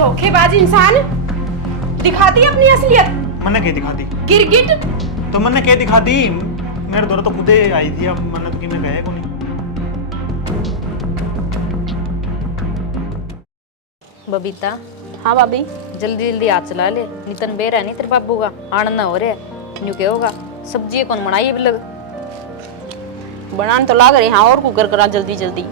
धोखेबाज इंसान, दिखाती अपनी असलियत। मैंने क्या दिखा दी? गिरगिट। तो मैंने क्या दिखा दी? मेरे दौरा तो खुदे आई थी, अब मैंने तो कि मैं गया को नहीं। बबीता, हाँ भाभी। जल्दी जल्दी हाथ चला ले, नितन बेर है नहीं तेरे बाबू का आनंद ना हो रहा है। न्यू क्या होगा, सब्जी कौन बनाई है लग बनाने तो लाग रहे हाँ, और कुकर करा जल्दी जल्दी।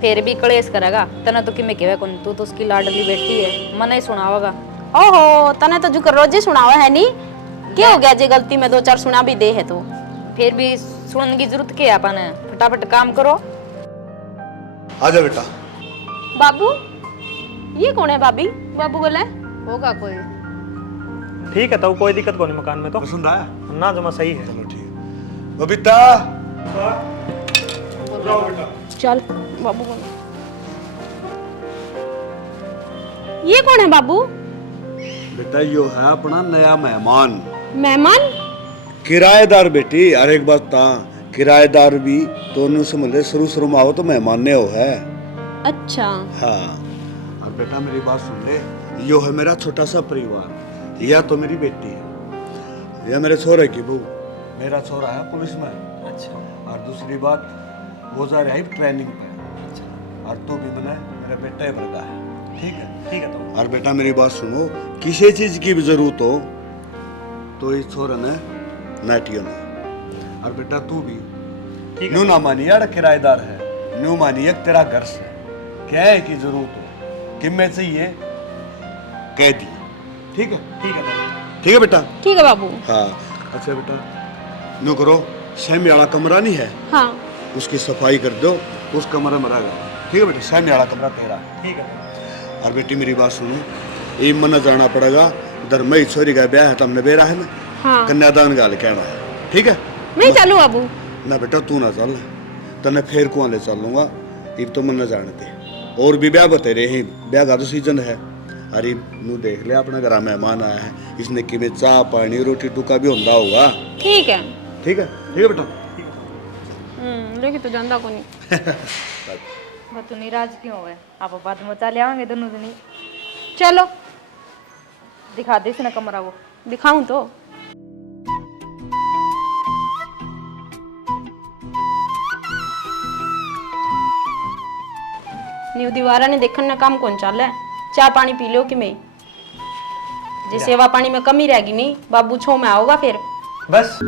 फिर भी कलेश करेगा तना तो कि मैं कहवा कौन, तू तो उसकी लाडली बेटी है, मन ही सुनावेगा। ओहो, तने तो जुकर रोज ही सुनावा है नी, क्या हो गया जे गलती में दो चार सुना भी दे है तो। फिर भी सुनने की जरूरत क्या है अपन, फटाफट काम करो। आजा बेटा। बाबू, ये कौन है भाभी? बाबू बोले होगा कोई। ठीक है, तो कोई दिक्कत को नहीं मकान में तो। पसंद आया? ना जमा सही है। चलो ठीक है। बबीता जाओ बेटा। चल बाबू बोले। ये कौन है बाबू? बेटा यो है अपना नया मेहमान, मेहमान? किराएदार बेटी। अरे एक बात था, किराएदार भी तो नु समझ ले, शुरू में आओ तो मेहमान ने हो है। अच्छा। हाँ, और बेटा मेरी बात सुन ले, यो है मेरा छोटा सा परिवार। यह तो मेरी बेटी है, यह मेरे छोरे की बहू। मेरा छोरा है पुलिस में। अच्छा। और दूसरी बात, वो जा रहा है ट्रेनिंग पे। और तू भी बना मेरा बेटा ही वर्गा है। ठीक है? ठीक है तो। और बेटा मेरी बात सुनो, किसी चीज की भी जरूरत हो तो इस छोरा ने नाटियो ने। और बेटा तू भी न्यू ना मानिए, यार किराएदार है, न्यू मानिए तेरा घर से क्या है की जरूरत हो कि मैं चाहिए कह दी। ठीक है? ठीक है तो। ठीक है बेटा। ठीक है बाबू। हाँ अच्छा बेटा, न्यू करो, सेमी वाला कमरा नहीं है, हाँ उसकी सफाई कर दो, उस कमरे में रहेगा। ठीक है बेटा? सेमी वाला कमरा तेरा है। ठीक है। और बेटी मेरी बात सुनो, ये मन जाना पड़ेगा, इधर मई छोरी का ब्याह है, तुमने बेरा है ना, हाँ। कन्यादान गाल कहना है। ठीक है? मैं चलूं बाबू? ना बेटा तू ना चल, तने फिर कुआं ले चल लूंगा, ये तो मन न जानते। और भी ब्याह बते रहे, ब्याह का तो सीजन है। अरे नू देख ले, अपने घर मेहमान आया है, इसने कि में चाह पानी रोटी टुका भी होंदा होगा। ठीक है। ठीक है? ठीक है बेटा। लेकिन तो जानता को नहीं। वो तो निराज क्यों है, आप बाद में चले आएंगे दोनों दिन। चलो दिखा दे ना कमरा वो। दिखाऊं तो? न्यू दीवारा ने देखने काम कौन चल है, चाय पानी पी लो कि मैं जे सेवा पानी में कमी रहेगी नहीं, बाबू छो में आओगा फिर बस।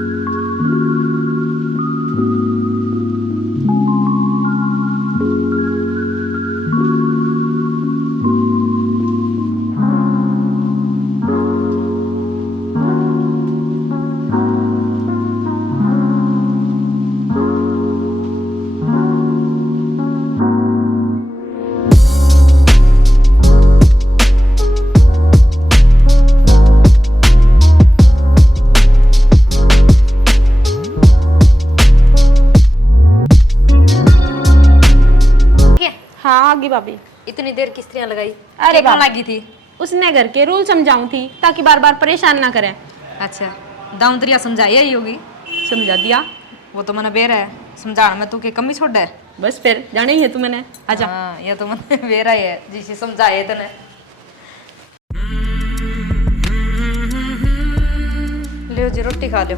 हाँ आगी भाभी। इतनी देर किस्तियां लगाई? अरे कौन बाप। लगी थी? उसने घर के रूल समझाऊं थी ताकि बार बार परेशान ना करें। अच्छा, दाऊदरिया समझाई है योगी? समझा दिया। वो तो मैंने बेरा है, समझाने में तू के कमी छोड़ है। बस फिर जाने ही है तू मैंने। आजा। हाँ, ये तो मैंने बेरा ही है जिसे समझाए तने। लियो जी रोटी खा लो।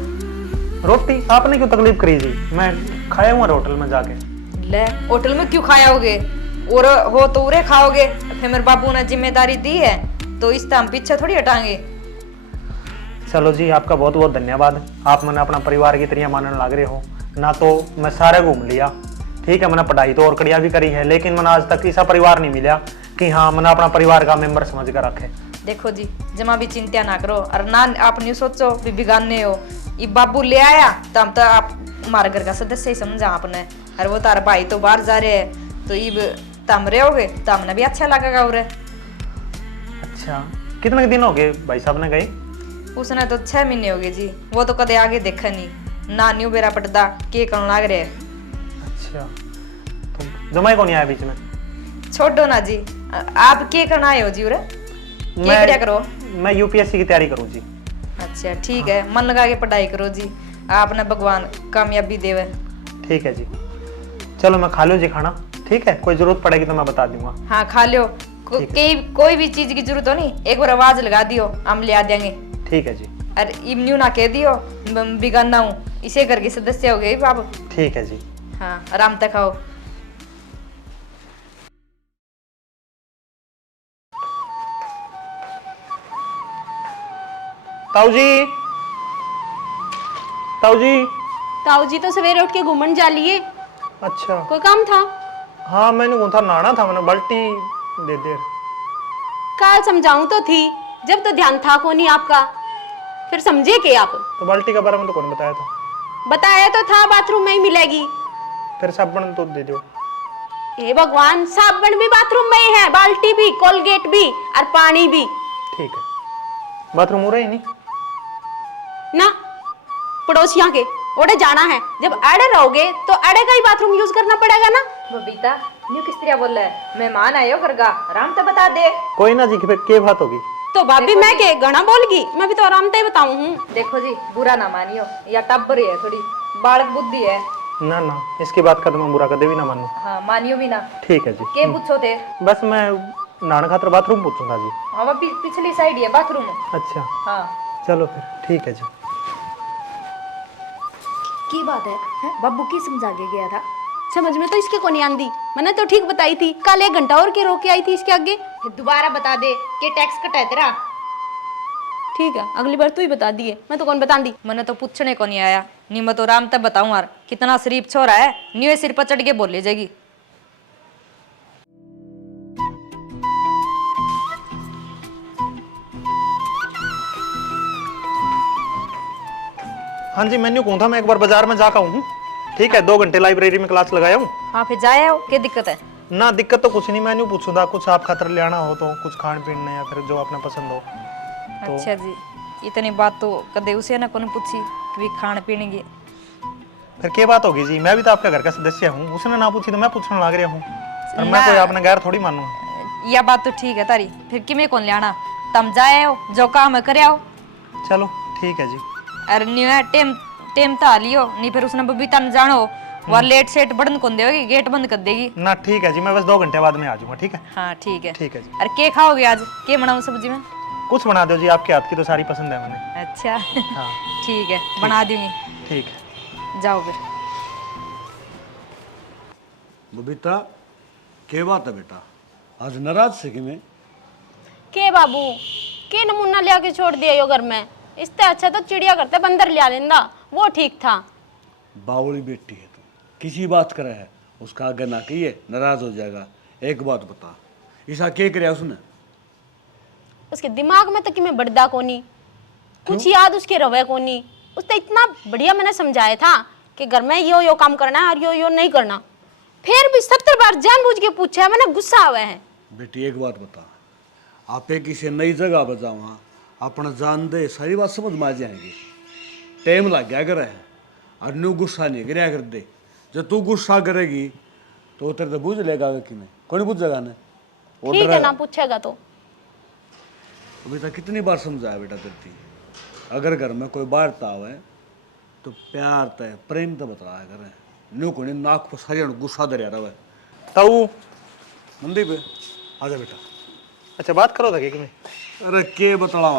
रोटी आपने क्यों तकलीफ करी जी? मैं खाया हुआ होटल में जाके। ले, होटल में क्यों खाओगे? और हो तो उरे खाओगे। फिर मेरे बाबू ने जिम्मेदारी दी है तो इस टाइम पीछे थोड़ी हटाएंगे। चलो जी, आपका बहुत बहुत धन्यवाद। आप मैंने अपना परिवार की तरह मानने लग रहे हो ना। तो मैं सारे घूम लिया, ठीक है, मैंने पढ़ाई तो और कड़िया भी करी है, लेकिन मैंने आज तक ऐसा परिवार नहीं मिला कि हाँ मैंने अपना परिवार का मेंबर समझ कर रखे। देखो जी, जमा भी चिंता ना करो और ना आप नहीं सोचो भी बिगाड़ने हो। ये बाबू ले आया तब तो आप हमारे घर का सदस्य ही समझा आपने। और वो तार भाई तो बाहर जा रहे हैं तो ये तम रहोगे तो हमने भी अच्छा लगेगा। उरे अच्छा, कितने दिन हो गए भाई साहब ने गए? उसने तो 6 महीने हो गए जी। वो तो कदे आगे देखा नहीं ना, न्यू बेरा पटदा के करने लग रहे। अच्छा, तो जमाई कौन आया बीच में? छोड़ो ना जी, आप के करना आए हो जी? उरे क्या करो? मैं यूपीएससी की तैयारी करूँ जी। अच्छा ठीक है, मन लगा के पढ़ाई करो जी, आपने भगवान कामयाबी देवे। ठीक है जी, चलो मैं खा लो जी खाना। ठीक है, कोई जरूरत पड़ेगी तो मैं बता दूंगा। हाँ खा लो, कोई भी चीज की जरूरत हो नहीं, एक बार आवाज लगा दियो, हम ले आ देंगे। ठीक है जी। और इमन्यू ना कह दियो बिगाना हूँ, इसे करके सदस्य हो गए बाबू। ठीक है जी। हाँ, आराम तक आओ। ताऊ जी, ताऊ जी। ताऊ जी तो सवेरे उठ के घूमन जा लिए, अच्छा। कोई काम था? हाँ मैंने वो था नाना था, मैंने बाल्टी दे दे। काल समझाऊं तो थी, जब तो ध्यान था को नहीं आपका, फिर समझे के आप? तो बाल्टी के बारे में तो कौन बताया था? बताया तो था बाथरूम में ही मिलेगी। फिर साबुन तो दे दो। हे भगवान, साबुन भी बाथरूम में ही है, बाल्टी भी, कोलगेट भी और पानी भी। ठीक है। बाथरूम हो रहा ही नहीं ना पड़ोसियों के ओडे जाना है, जब अड़े रहोगे तो अड़े का ही बाथरूम यूज करना पड़ेगा ना। बबीता, न्यू किस तरह बोल रहा है? मेहमान आयो घर का, आराम तो बता दे। कोई ना जी, के बात होगी तो भाभी मैं के घना बोलगी, मैं भी तो आराम से बताऊं हूँ। देखो जी, बुरा ना मानियो, या टब्बर है, थोड़ी बालक बुद्धि है। ना ना, इसकी बात का तो मैं बुरा कदे भी ना मानू। हाँ, मानियो भी ना। ठीक है जी। के पूछो थे? बस मैं नाना खातर बाथरूम पूछूंगा जी। हाँ, वो पिछली साइड है बाथरूम। अच्छा हाँ, चलो फिर ठीक है जी। की बात है? बाबू की समझा के गया था? समझ में तो इसके को नहीं आंदी, मैंने तो ठीक बताई थी, कल 1 घंटा और के रोक के आई थी इसके आगे। फिर दोबारा बता दे के टैक्स कटा है तेरा। ठीक है, अगली बार तू ही बता दिए, मैं तो कौन बता दी। मैंने तो पूछने को नहीं आया, नहीं मैं तो राम तक बताऊं यार, कितना शरीफ छोरा है, न्यू सिर पर चढ़ के बोल ले जाएगी। हाँ जी, मैंने कहूँ था मैं एक बार बाजार में जाकर हूँ। ठीक है, 2 घंटे लाइब्रेरी में क्लास लगाया हूँ। हाँ, फिर जाए हो, क्या दिक्कत है? ना दिक्कत तो कुछ नहीं, मैंने पूछू था कुछ आप खातर ले आना हो तो, कुछ खान पीने या फिर जो आपने पसंद हो तो। अच्छा जी, इतनी बात तो कदे उसे ना कौन पूछी कि खान पीने की। फिर क्या बात होगी जी, मैं भी तो आपका घर का सदस्य हूँ, उसने ना पूछी तो मैं पूछने लग रहा हूँ, और मैं कोई अपने गैर थोड़ी मानूं। यह बात तो ठीक है तारी, फिर किमें कौन ले आना, तुम जाए हो, जो काम है करे आओ। चलो ठीक है जी। अरे न्यू है टेम टेम तो लियो, नहीं फिर उसने बबीता न जानो, वह लेट सेट बंद कर देगी, गेट बंद कर देगी ना। ठीक है जी, मैं बस 2 घंटे बाद में आ जाऊंगा। ठीक है। हाँ ठीक है। ठीक है जी। अरे के खाओगे आज, के बनाऊं सब्जी में? कुछ बना दो जी, आपके हाथ की तो सारी पसंद है मैंने। अच्छा हाँ ठीक है, बना दूंगी। ठीक है। जाओ फिर। बबीता, क्या बात है बेटा, आज नाराज से कि मैं? के बाबू, के नमूना ले आके छोड़ दिया यो घर में, इससे अच्छा तो चिड़िया करते बंदर ले लेंदा, वो ठीक था। बावली बेटी है तू, किसी बात करे है उसका आगे ना कहिए, नाराज हो जाएगा। एक बात बता, ईसा क्या करे उसने? उसके दिमाग में तो कि मैं बड़दा कोनी, कुछ याद उसके रवे कोनी। उसने इतना बढ़िया मैंने समझाया था कि घर में यो काम करना है और यो नहीं करना, फिर भी 70 बार जानबूझ के पूछा है, मैंने गुस्सा आवे है। बेटी एक बात बता, आपे किसी नई जगह पर जाओ, अपना जान दे, सारी बात समझ में आ जाएगी। टाइम लग गया करे है, और न्यू गुस्सा नहीं कराया कर दे। जब तू गुस्सा करेगी तो तेरे तो बुझ लेगा कि मैं कौन बुझेगा ने। ठीक है ना, पूछेगा तो। बेटा कितनी बार समझाया बेटा तेरी, अगर घर में कोई बाहर आवे तो प्यार तय प्रेम तो बताया करे, न्यू को नाक पर सारे गुस्सा दरिया रहे। ताऊ मंदी पे आजा बेटा। अच्छा बात करो था कि मैं? अरे के बतला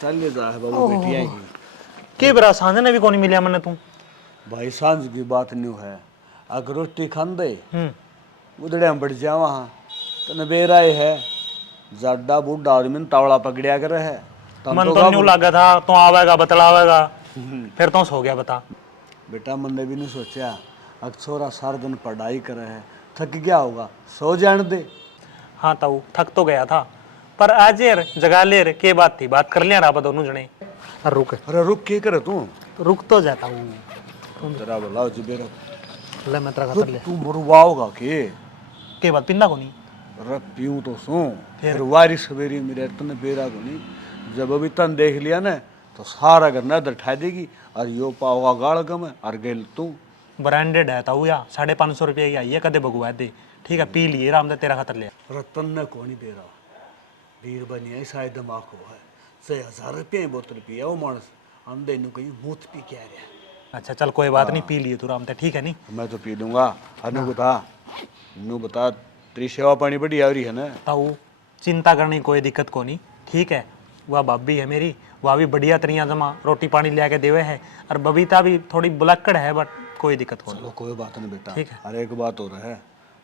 चल जा है बाबू, बेटी आएगी के बरा सांझ ने भी कौन मिलिया मैंने तू। भाई सांझ की बात न्यू है, अगर रोटी खान दे उधड़े हम बढ़ जावा हाँ तो नबेराए है जाडा बूढ़ा आदमी तावड़ा पकड़िया करे है। मन तो न्यू लगा था तो आवेगा बतलावेगा, फिर तो सो गया। बता बेटा, मन ने भी नहीं सोचा, अगर छोरा सारा दिन पढ़ाई करे है, थक गया होगा, सो जाने दे। हाँ ताऊ, थक तो गया था, पर आज यार जगा ले के बात थी, बात कर लिया ना आप दोनों जने। रुक। अरे रुक के करे तू? रुक तो जाता हूँ। तुम जरा बोलाओ जी बेरा ले मैं तेरा खातर ले। तू मरवाओगा के बात पिंदा को नहीं? अरे पीऊँ तो सो फिर वारी सवेरी मेरे तने बेरा को नहीं, जब अभी तन देख लिया ना तो सारा घर नदर ठा देगी, और यो पाओगा गाड़ गम और गेल तू। ब्रांडेड है ताऊ, या 550 रुपये की आई है, कदे बगुआ दे। ठीक है, पी लिए राम दे तेरा खातर ले। रतन ने को नहीं दे रहा, वीर बनिया शायद दिमाग को है, 6000 रुपये बोतल पिया वो मानस, अंधे नु कहीं मूत पी के आ रहा। अच्छा चल कोई बात नहीं, पी लिए तू राम दे, ठीक है नहीं? मैं तो पी दूंगा। अनु बता तेरी सेवा पानी बड़ी आ रही है ना? ताऊ चिंता करने की कोई दिक्कत को नहीं, ठीक है। वह भाभी है मेरी, वह भी बढ़िया तरिया जमा रोटी पानी ले के देवे है, और बबीता भी थोड़ी बुलक्कड़ है, बट कोई दिक्कत को नहीं। चलो कोई बात नहीं बेटा, ठीक है। अरे एक बात और है,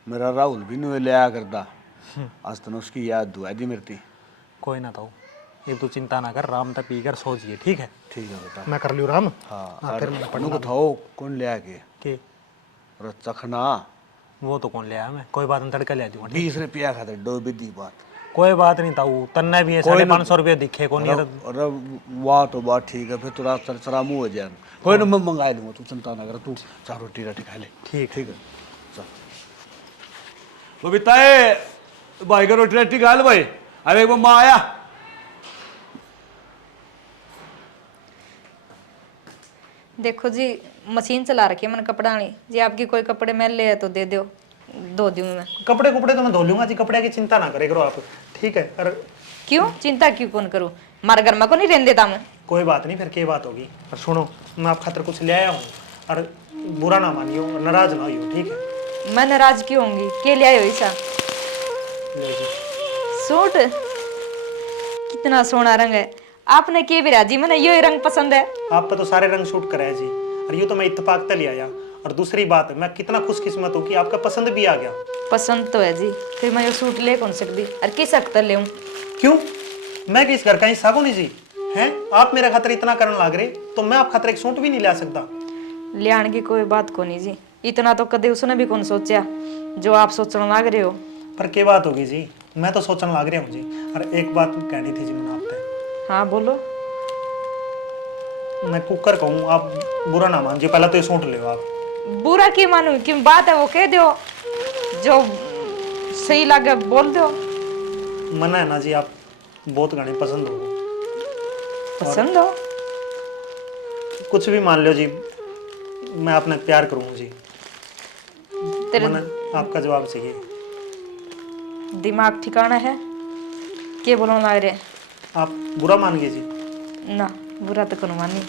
मेरा राहुल भी नहीं ले आया करता, आज तक उसकी याद दुआ दी मेरी। कोई ना तो ये तू चिंता ना कर, राम तक पी कर सोचिए, ठीक है। ठीक है बेटा। मैं कर लियो राम। हाँ फिर मैं पढ़ने को थाओ कौन ले आके के और चखना वो तो कौन ले आया, मैं कोई बात नहीं, तड़का ले दूंगा। 20 रुपया खाते डो बिदी बात। कोई बात नहीं ताऊ, तन्ने भी है 550 रुपये दिखे को नहीं। अरे वाह तो बात ठीक है, फिर थोड़ा सरसरा मुँह हो जाए, कोई ना मैं मंगा लूंगा, तू चिंता ना कर, तू 4 रोटी राटी खा ले। ठीक ठीक है चल बबीताए, भाई का रोटी राटी खा ले भाई, अरे एक मम्मा आया। देखो जी, मशीन चला रखी है मैंने कपड़ा नहीं जी, आपकी कोई कपड़े मैल ले तो दे दो, धो दूँ मैं। कपड़े कुपड़े तो मैं धो लूंगा जी, कपड़े की चिंता ना करे करो आप, ठीक है। और क्यों चिंता क्यों कौन करूँ, हमारे घर में को नहीं रहने देता मैं। कोई बात नहीं, फिर क्या बात होगी। और सुनो, मैं आप खातर कुछ ले आया हूँ, और बुरा ना मानियो और नाराज ना होइयो, ठीक है। मैं नाराज क्यों होंगी, के ले आयो ऐसा ले जी। सूट? कितना सोना रंग है, आपने के भी राजी, मैंने यो ही रंग पसंद है। आप पे तो सारे रंग शूट करे जी, और ये तो मैं इत्तेफाक तक ले आया। और दूसरी बात, मैं कितना खुशकिस्मत हूँ कि आपका पसंद भी आ गया। पसंद तो है जी, फिर मैं ये सूट ले कौन सकती, और किस अख्तर ले? क्यों, मैं किस घर का हिस्सा को नहीं जी हैं? आप मेरे खातर इतना करने लग रहे, तो मैं आप खातर एक सूट भी नहीं ला सकता। ले आने की कोई बात को नहीं जी, इतना तो कदे उसने भी कौन सोचा जो आप सोचने लग रहे हो। पर क्या बात होगी जी, मैं तो सोचने लग रहा हूँ जी। और एक बात कहनी थी जी मैंने आपसे। हाँ बोलो। मैं कुकर कहूँ, आप बुरा ना मान जी, पहले तो ये सूट ले आप। बुरा क्यों मानू, क्यों बात है वो कह दो, जो सही लगे बोल दो। मना है ना जी, आप बहुत गाने पसंद हो, पसंद हो कुछ भी मान लो जी, मैं आपने प्यार करूँ जी। तेरे मना, आपका जवाब चाहिए। दिमाग ठिकाना है, के बोलो लग रहे? आप बुरा मान गए जी। ना बुरा तो कौन मानी।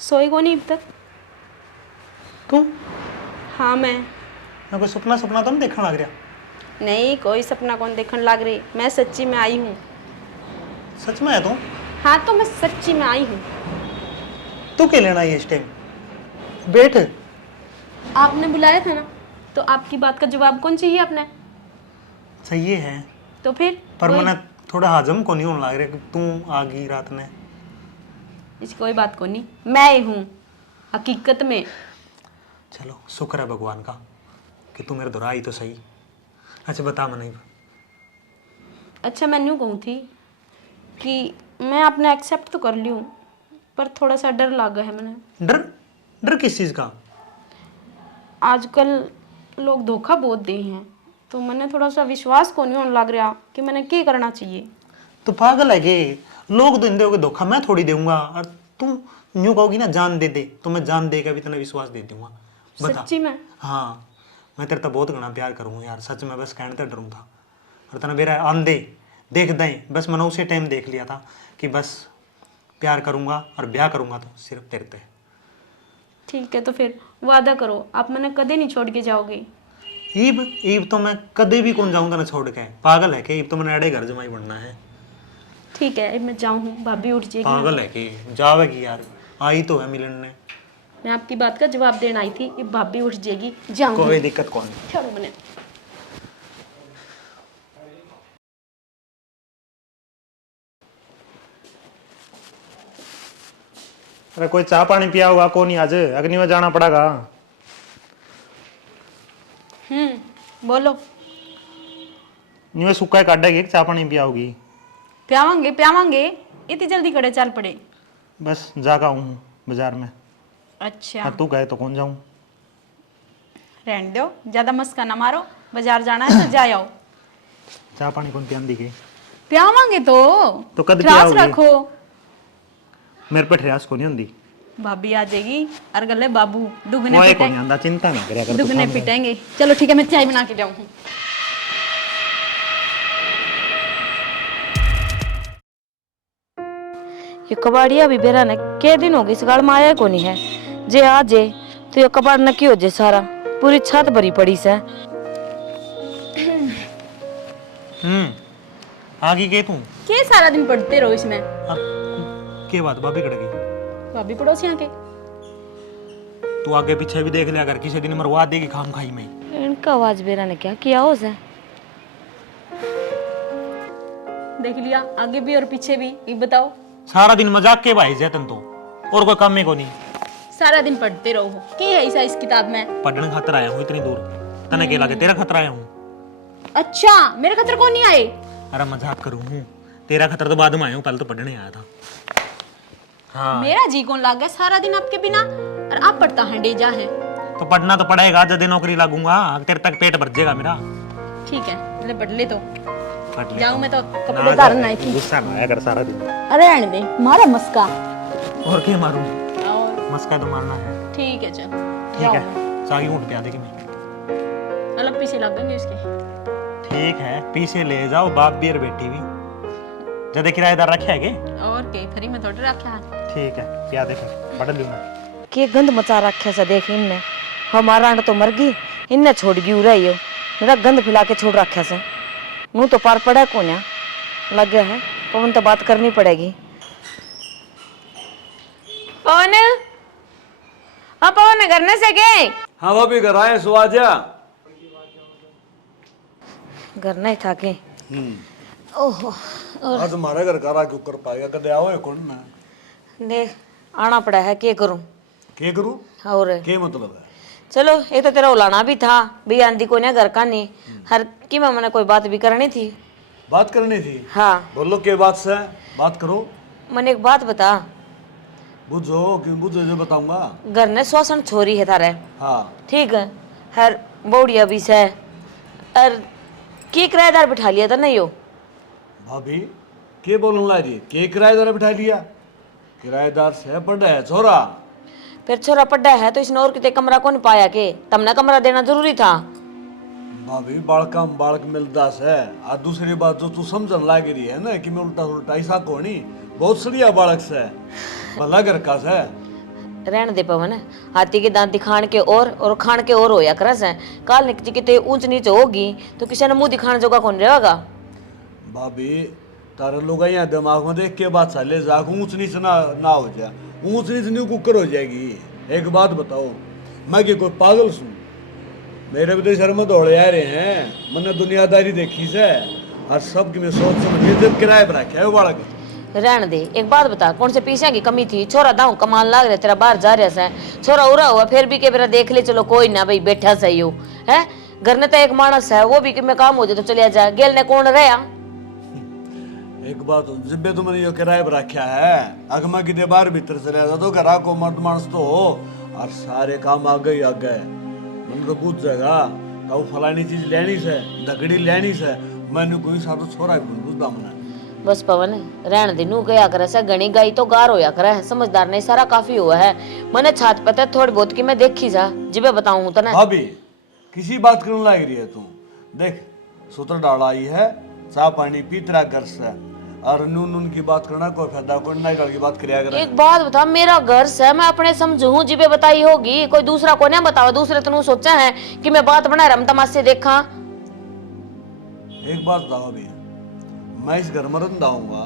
सोई को नहीं अब तक। तू हाँ मैं कोई सपना सपना तो नहीं देखने लग रहा? नहीं, कोई सपना कौन देखने लग रही, मैं सच्ची में आई हूँ। सच में है तू? हाँ तो मैं सच्ची में आई हूँ। तू क्या लेना है इस टाइम? बैठ। आपने बुलाया था ना, तो आपकी बात का जवाब कौन चाहिए आपने? सही है तो फिर पर कोई- मैंने थोड़ा हजम को नहीं होने लग रहा कि तू आ गई रात में। इसकी कोई बात को नहीं, मैं ही हूँ हकीकत में। चलो शुक्र है भगवान का कि तू मेरे दोहरा आई तो सही। अच्छा बता मनीब। अच्छा मैं यूँ कहूँ थी कि मैं आपने एक्सेप्ट तो कर ली हूँ, पर थोड़ा सा डर लगा है मैंने। डर? डर किस चीज़ का? आजकल लोग धोखा बहुत दे हैं, तो मैंने थोड़ा सा विश्वास को नहीं होने लग रहा कि मैंने क्या करना चाहिए। तो पागल है के? लोग तो दोगे धोखा, मैं थोड़ी दूंगा। और तू यूं कहोगी ना जान दे दे, तो मैं जान देगा भी इतना विश्वास दे दूंगा। बता। सच्ची में? हाँ मैं तेरे तो बहुत घना प्यार करूँ यार, सच में। बस कहने तो डरूँ था और तना मेरा आंधे देख दें, बस मैंने उसी टाइम देख लिया था कि बस प्यार करूँगा और ब्याह करूँगा तो सिर्फ तेरे पे। ठीक है, तो फिर वादा करो आप मैंने कदे नहीं छोड़ के जाओगे। ईब ईब तो मैं कदे भी कौन जाऊँगा ना छोड़ के। पागल है कि ईब तो मैंने अड़े घर जमाई बनना है। ठीक है, अब मैं जाऊँ हूँ, भाभी उठ जाएगी। पागल है कि जावेगी यार, आई तो है मिलन ने। मैं आपकी बात का जवाब देना आई थी, अब भाभी उठ जाएगी, जाऊँ। कोई दिक्कत कौन है। छोड़ो मैंने। अरे कोई चाय पानी पिया होगा कौन ही आज? अग्नि में जाना पड़ेगा। बोलो। नहीं सुक्का काटेगी, चाय पानी पिया होगी। प्यावांगे प्यावांगे, इतनी जल्दी कड़े चल पड़े। बस जागा हूँ बाजार में। अच्छा और तू कहे तो कौन जाऊँ? रहने दो, ज्यादा मस्का ना मारो, बाजार जाना है तो जा आओ। चाय पानी कौन पियान दी के? प्यावांगे तो कद ख्यास पियाओगे? रखो। मेरे पे ठियास को नहीं होंगी। भाभी आ जाएगी और गले बाबू दुगने कोई को पिटेंगे, नहीं आंदा, चिंता ना करे अगर दुगने पिटेंगे। चलो ठीक है, मैं चाय बना के जाऊँ। ये कबाड़िया भी बेरा ने के दिन हो गई, इस गाड़ में आया को नहीं है। जे आ जे तो ये कबाड़ न की हो जे, सारा पूरी छत भरी पड़ी से। आगे के तू? के सारा दिन पढ़ते रहो इसमें? के बात भाभी कड़ गई? भाभी पड़ोसियों के। तू आगे पीछे भी देख लिया अगर किसी दिन मरवा देगी खाम खाई में। इनका आवाज बेरा ने क्या किया हो से? देख लिया, आगे भी और पीछे भी। ये बताओ, सारा दिन मजाक के भाई जैतन तो और कोई काम में को नहीं। सारा दिन पढ़ते रहो, क्या है ऐसा इस किताब में? पढ़ने खातर आया हूँ इतनी दूर, तने के लागे तेरा खतरा आया हूँ। अच्छा, मेरे खतर कौन नहीं आए? अरे मजाक करूँ हूँ, तेरा खतरा तो बाद में आया हूँ, पहले तो पढ़ने आया था। हाँ मेरा जी कौन लाग गया सारा दिन आपके बिना, और आप पढ़ता है डेजा है। तो पढ़ना तो पड़ेगा, जब नौकरी लगूंगा तेरे तक पेट भर जाएगा मेरा। ठीक है, ले पढ़ ले तो। पढ़ ले। जाऊं मैं तो ना कपड़े जा, उतारन आई थी। गुस्सा ना आया कर सारा दिन। अरे रहने दे, मारा मस्का। और क्या मारूं? और मस्का तो मारना है। ठीक है चल। ठीक है, चागी ऊँट पे आ देगी मैं। अलग पीछे लगेंगे इसके। ठीक है, पीछे ले जाओ, बाप भी और बेटी भी। जदे किराएदार रखे है के? और के फ्री में थोड़ी रखा है। ठीक है, क्या देखे बढ़ लूंगा। के गंद मचा रखे से देख इनने। हमारा तो मर गई, इनने छोड़ गई उड़ाई हो। मेरा गंद फैला के छोड़ रखे से। मुंह तो पार पड़ा कौन है? लगे है पवन तो बात करनी पड़ेगी। पवन, हाँ पवन करने से के? हाँ भाभी घर आए सो आ जा। घर नहीं था के? ओहो, आज हमारे घर का क्यों कर पाएगा, कदे आओ है कौन ना? देख आना पड़ा है, के करूं? के करूं? और के मतलब है? चलो ये तो तेरा उलाना भी था भी आंधी को घर का नहीं हर की मैं मैंने कोई बात भी करनी थी। बात करनी थी? हाँ बोलो के बात से बात करो। मैंने एक बात बता। बुझो कि बुझो जो बताऊंगा। घर ने शोषण छोरी है थारे, हाँ ठीक है, हर बौड़िया भी से और की किराएदार बिठा लिया था नहीं हो? भाभी के बोलने लगी? के किराएदार बिठा लिया? किराएदार से बड़ा है छोरा। फिर छोरा पड्डा है तो इसने और कितने कमरा को नहीं पाया के? तमने कमरा देना जरूरी था। भाभी बालका बालक मिलता है। और दूसरी बात जो तू समझन लाग रही है ना कि मैं उल्टा उल्टा ऐसा कोनी बहुत सड़िया बालक से भला घर का से। रहन दे पवन, हाथी के दांत दिखाण के और खान के और होया करस है। काल निकची किते ऊंच नीच होगी तो किसी ने मुंह दिखाने जोगा कौन रहेगा। भाभी तारे लोग यहाँ दिमाग में देख के बात चले जा, ऊंच नीच ना हो जाए, ऊंच नीच न्यू कुकर हो जाएगी। एक बात बताओ, मैं कि कोई पागल सुन, मेरे भी तो सर में दौड़े आ रहे हैं, मैंने दुनियादारी देखी से और सब की मैं सोच समझ के जब किराए पर रखा है वो बालक। रहन दे, एक बात बता, कौन से पैसे की कमी थी? छोरा दाऊ कमाल लाग रहे तेरा, बाहर जा रहा है, छोरा उरा हुआ फिर भी के मेरा देख ले, चलो कोई ना भाई बैठा सही हो है। घर ने तो एक मानस है, वो भी कि मैं काम हो जाए तो चलिया जाए, गेल ने कौन रहा। एक बात जिब्बे तुमने यो किराए पर रखा है, अगमा की दे बार भीतर चले जाता तो घर को मर्द मानस तो हो और सारे काम आगे ही आगे। मन तो पूछ जाएगा तो फलानी चीज लेनी से, धकड़ी लेनी से, मैंने कोई सा तो छोरा भी पूछता मना। बस पवन रहन दे, नू गया करे से गणी गाई तो गार होया करे है, समझदार नहीं सारा काफी हुआ है। मैंने छात पता है थोड़ी बहुत की मैं देखी जा, जिबे बताऊं तो ना। भाभी किसी बात करने लग रही है तू, देख सूत्र डाला आई है, चाह पानी पी तेरा घर से, और नून नून की बात करना कोई फायदा, कोई नहीं की बात करिया कर। एक बात बता, मेरा घर से मैं अपने समझू जिबे बताई होगी, कोई दूसरा को नहीं बतावा, दूसरे तो सोचा है कि मैं बात बना रहा तमाशे देखा। एक बात बताओ अभी, मैं इस घर में रंधाऊंगा,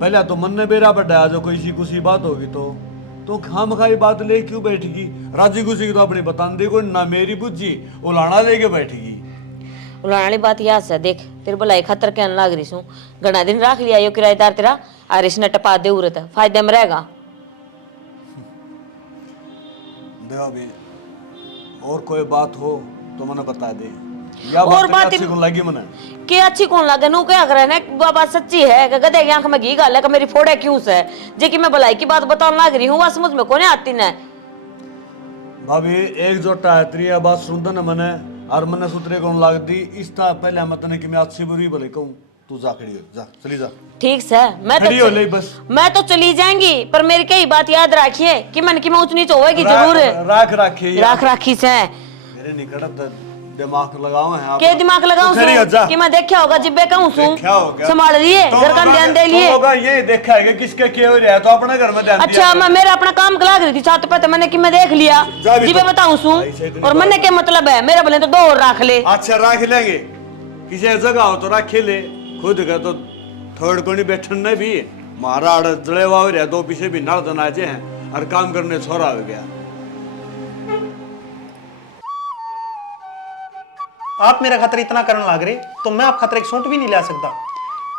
पहले तो मन ने बेरा बढ़ाया, जो कोई सी कुछ बात होगी तो खाम खाई बात ले क्यों बैठेगी? राजी खुशी की तो अपनी बतान दे, कोई ना मेरी बुझी उलाना लेके बैठेगी। उलाने वाली बात याद से देख, तेरे भलाई खतर के लाग रही हूँ, घना दिन रख लिया यो किराएदार तेरा, और इसने टपा दे उरत फायदे में रहेगा। देखो अभी और कोई बात हो तो मैंने बता दे, और बात लगी मने के अच्छी कौन लगे, नू क्या करे ना बात सच्ची है कि गधे की आंख में घी गाल है कि मेरी फोड़े क्यों से, जे कि मैं भलाई की बात बताने लग रही हूँ, वह समझ में कौन आती ना। भाभी एक जोटा है त्रिया बात सुन न मने, और मने सूत्रे कौन लगती इसता पहले मतने कि मैं अच्छी बुरी भले कहूं, तू जा खड़ी हो, जा चली जा। ठीक है मैं तो चली जाएंगी, पर मेरी कई बात याद रखिए कि मन की मैं ऊंच नीच होएगी जरूर। राख राखी से मेरे निकट दिमाग लगाओ है के दिमाग लगाऊं कि मैं देखा होगा जिब्बे कहूं सू संभाल लिए घर का ध्यान दे लिए होगा, ये देखा है कि किसके क्या हो रहा है तो अपने घर में ध्यान दिया। अच्छा मैं मेरा अपना काम लाग रही थी छात पे, मैंने कि मैं देख लिया जिब्बे बताऊं सू, और मैंने क्या मतलब है, मेरा भले तो दो और रख ले। अच्छा रख लेंगे, किसी जगह हो तो रख ले, खुद का तो थर्ड कोनी बैठन ने भी मारा जड़े हुआ रहा, दो पीछे भी नल दनाजे हैं और काम करने छोरा हो गया। आप मेरा खतरा इतना करने लग रहे तो मैं आप खतरे की सूट भी नहीं ले सकता।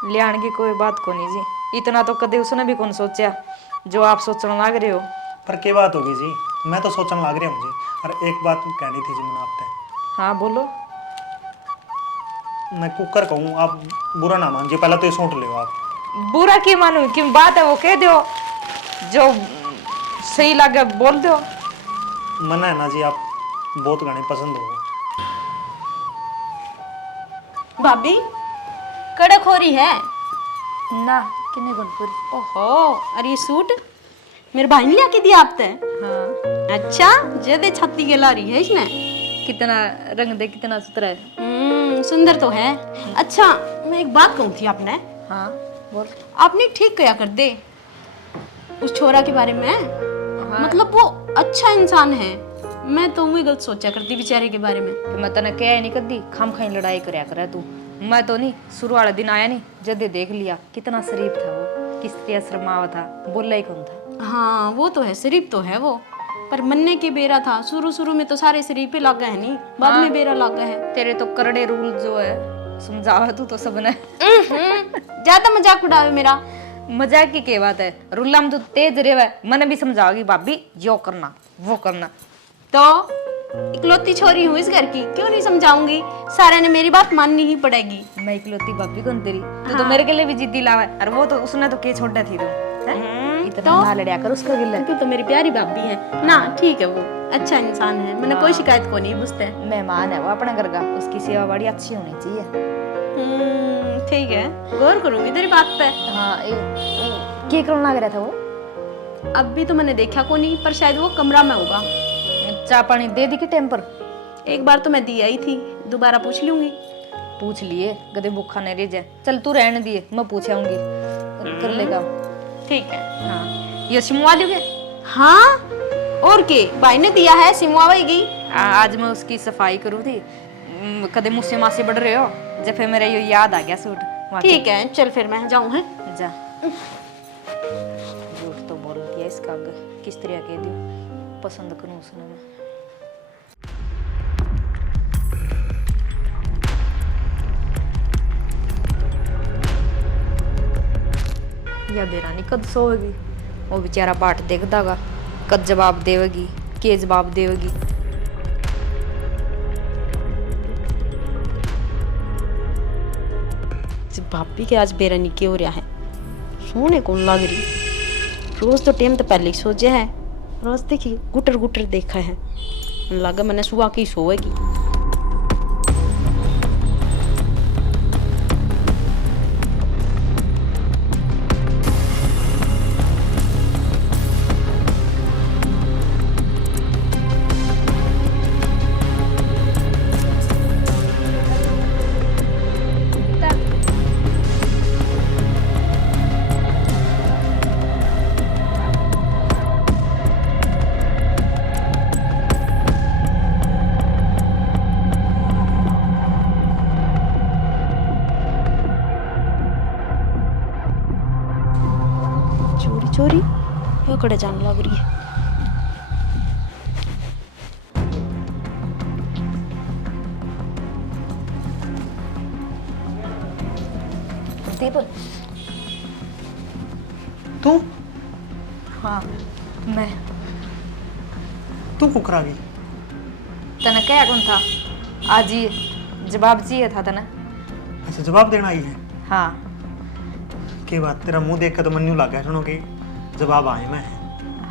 लियान की कोई बात को नहीं जी, इतना तो कदे उसने भी कौन सोचा जो आप सोचने लग रहे हो। पर क्या बात होगी जी, मैं तो सोचने लग रहा हूँ जी। और एक बात कहनी थी जी मैंने आपसे। हाँ बोलो। मैं कुकर कहूँ, आप बुरा ना मान जी, पहले तो ये सूट ले आप। बुरा की मानू, कि बात है वो कह दो, जो सही लगे बोल दो। मना है ना जी, आप बहुत गाने पसंद हो। भाभी कड़क हो रही है ना किन्ने गुणपुर। ओहो, और ये सूट मेरे भाई ने लाके दिया आपने? हाँ। अच्छा ज्यादा छाती के ला रही है इसने। कितना रंग दे, कितना सुथरा है। सुंदर तो है। अच्छा मैं एक बात कहूँ थी आपने। हाँ बोल। आपने ठीक क्या कर दे उस छोरा के बारे में। हाँ। मतलब वो अच्छा इंसान है, मैं तो वही गलत सोचा करती बेचारे के बारे में। कि मैं तने क्या नहीं करती, खाम खाई लड़ाई करया करे तू। मैं तो नहीं, शुरू वाला दिन आया नहीं जदे देख लिया कितना शरीफ था वो, किस तरह शर्मावा था, बोला ही कौन था। हाँ वो तो है, शरीफ तो है वो, पर मन्ने के बेरा था। शुरू में तो सारे शरीफ लाग गए है नहीं, बाद में बेरा लाग गए है। तेरे तो करड़े रूल जो है समझावा तू तो सबने। ज्यादा मजाक उड़ावे मेरा। मजाक की क्या बात है, रूला में तू तेज रेवे, मैंने भी समझाओगी भाभी जो करना वो करना। तो इकलौती छोरी हूँ इस घर की, क्यों नहीं समझाऊंगी, सारे ने मेरी बात माननी ही पड़ेगी। मैं इकलौती भाभी कौन तेरी? तू तो मेरे के लिए भी जिद्दी लावा, और वो तो उसने तो के छोड़ा थी तू। इतना ना लड़या कर उसका गिल्ला। तू तो मेरी प्यारी भाभी है ना, ठीक है, वो अच्छा इंसान है, मैंने कोई शिकायत को नहीं बुझते। मेहमान है वो अपना घर का, उसकी सेवा बड़ी अच्छी होनी चाहिए। ठीक है, गौर करूंगी तेरी बात पे। हाँ क्या करने लग रहा था वो? अब भी तो मैंने देखा को नहीं, पर शायद वो कमरा में होगा। चाय पानी दे दी कि टाइम पर? एक बार तो मैं दी आई थी, दोबारा पूछ लूंगी। पूछ लिए, गधे भूखा नहीं रह जाए। चल तू रहने दिए, मैं पूछ आऊंगी, कर लेगा। ठीक है। हाँ ये सिमवा लोगे? हाँ और के भाई ने दिया है सिमवाएगी। आज मैं उसकी सफाई करूँ थी। कदे मुझसे मासे बढ़ रहे हो, जब फिर मेरा ये याद आ गया सूट वहाँ के। ठीक है चल फिर मैं जाऊँ है। जा। झूठ तो बोल दिया इसका, आगे किस तरह कह दी पसंद करूँ उसने मैं। या बेरानी कद सोएगी, वो बेचारा बाट देखदागा कद जवाब देवेगी, के जवाब देवेगी। भाभी के आज बेरानी के हो रहा है, सोने कौन लग रही। रोज तो टाइम तो पहले ही सोचे है, रोज देखिए गुटर गुटर देखा है, लगा मैंने सुबह की सोएगी। चोरी चोरी ये कड़े जाने लग रही है। दीप। तू हाँ मैं तू कुकरा गई। तना क्या कौन था आज ये जवाब चाहिए था तना। ऐसे जवाब देना ही है हाँ की बात। तेरा मुंह देख के तो मन यूं लगा सुनो कि जवाब आए मैं।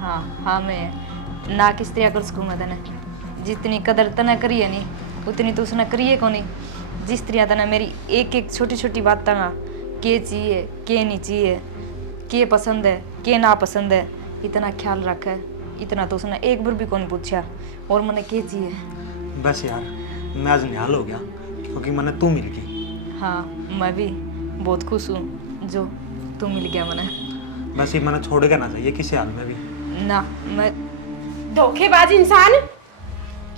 हाँ हाँ मैं ना किस तरह कर सकूँगा तने। जितनी कदर तना करी है नहीं उतनी तो उसने करी है को नहीं। जिस तरह तना मेरी एक एक छोटी छोटी बात तंगा के चाहिए के नहीं चाहिए, के पसंद है के ना पसंद है, इतना ख्याल रखा है। इतना तो उसने एक बार भी कौन पूछा और मैंने के चाहिए। बस यार मैं आज निहाल हो गया क्योंकि मैंने तू मिल गई। हाँ मैं भी बहुत खुश हूँ जो तू मिल गया मैंने। बस ये मैंने छोड़ेगा ना चाहिए किसी हाल में भी ना। मैं धोखेबाज इंसान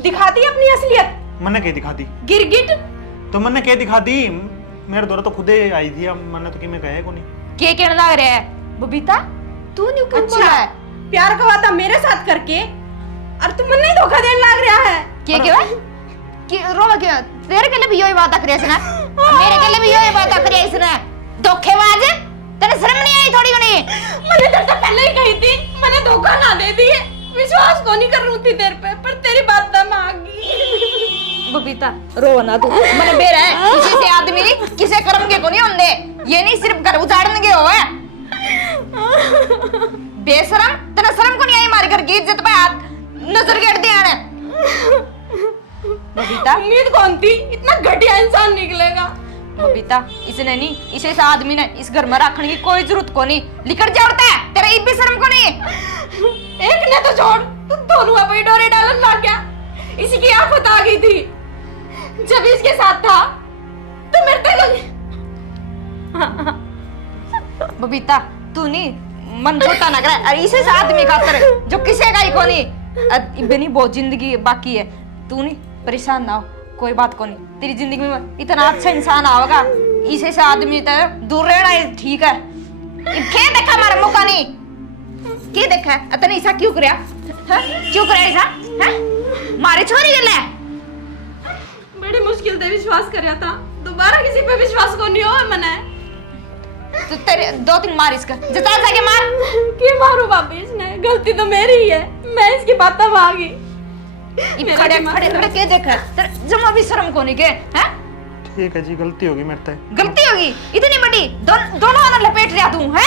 दिखाती अपनी असलियत। मैंने क्या दिखा दी? गिरगिट। तो मैंने क्या दिखा दी? मेरे द्वारा तो खुद ही आई थी। अब मैंने तो कि मैं कहे को नहीं। के कहना लग रहा है बबीता तू न्यू क्यों बोला है? प्यार का वादा मेरे साथ करके और तुम मन्ने ही धोखा देने लग रहा है। के कि रोवा क्यों? तेरे के लिए भी यही वादा करे इसने, मेरे के लिए भी यही वादा करे इसने। धोखेबाज तेरे शर्म नहीं आई थोड़ी घनी? मैंने तेरे से पहले ही कही थी मैंने धोखा ना दे दिए। विश्वास को नहीं कर रही थी तेरे पे, पर तेरी बात ना मांगी। बबीता रो ना तू। मैंने बेरा है किसी से आदमी किसे कर्म के को नहीं होंदे। ये नहीं सिर्फ घर उजाड़ने के हो है। बेशरम तेरा शर्म को नहीं आई मारे घर की इज्जत पे हाथ नजर गेड़ दिया ने। बबीता उम्मीद कौन थी इतना घटिया इंसान निकलेगा। बबीता इसने नहीं इसे इस आदमी ने इस घर में रखने की कोई जरूरत को नहीं। लिकड़ जा उड़ता है तेरा एक भी शर्म को नहीं। एक ने तो छोड़ तू दोनों पे डोरे डालन लग गया। इसी की आफत आ गई थी जब इसके साथ था तो मेरे तक। बबीता तू नहीं मन छोटा ना करे। अरे इसे आदमी खातर जो किसे का ही को नहीं। इतनी बहुत जिंदगी बाकी है। तू नहीं परेशान ना हो, कोई बात को नहीं। तेरी जिंदगी में इतना अच्छा इंसान आओगा इसे से आदमी तो दूर रहना ही ठीक है। क्या देखा हमारा मौका नहीं? क्या देखा इतना ऐसा क्यों करया? क्यों करया ऐसा? मारे छोरी गले बड़ी मुश्किल से विश्वास करया था। दोबारा किसी पे विश्वास को नहीं हो मने। तो तेरे दो तीन मार इसका जता जाके मार। क्यों मारू भाभी? इसने गलती तो मेरी ही है। मैं इसकी बातें मांगी। खड़े खड़े खड़े के देखा तेरे जमा भी शर्म को नहीं के हैं? ठीक है जी गलती होगी मेरे से। गलती होगी इतनी बड़ी दोनों ने लपेट लिया तू है।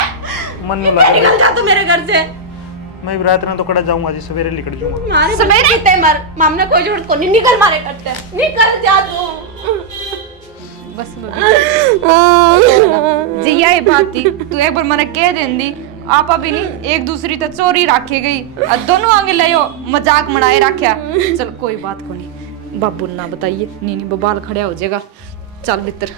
मन में निकल लगा जा तू मेरे घर से। मैं रात ना तो कड़ा जाऊंगा जी, सवेरे निकल जाऊंगा। मारे सवेरे? सवेरे मर मामने कोई जरूरत को नहीं। निकल मारे करते निकल जा तू। बस जी यही बात थी। तू एक बार मैंने कह देंदी आपा भी नहीं एक दूसरी तो चोरी रखी गई और दोनों आगे लियो मजाक मनाए रखा। चल कोई बात को नहीं। बाबू ना बताइए नी बबाल खड़ा हो जाएगा। चल भीतर।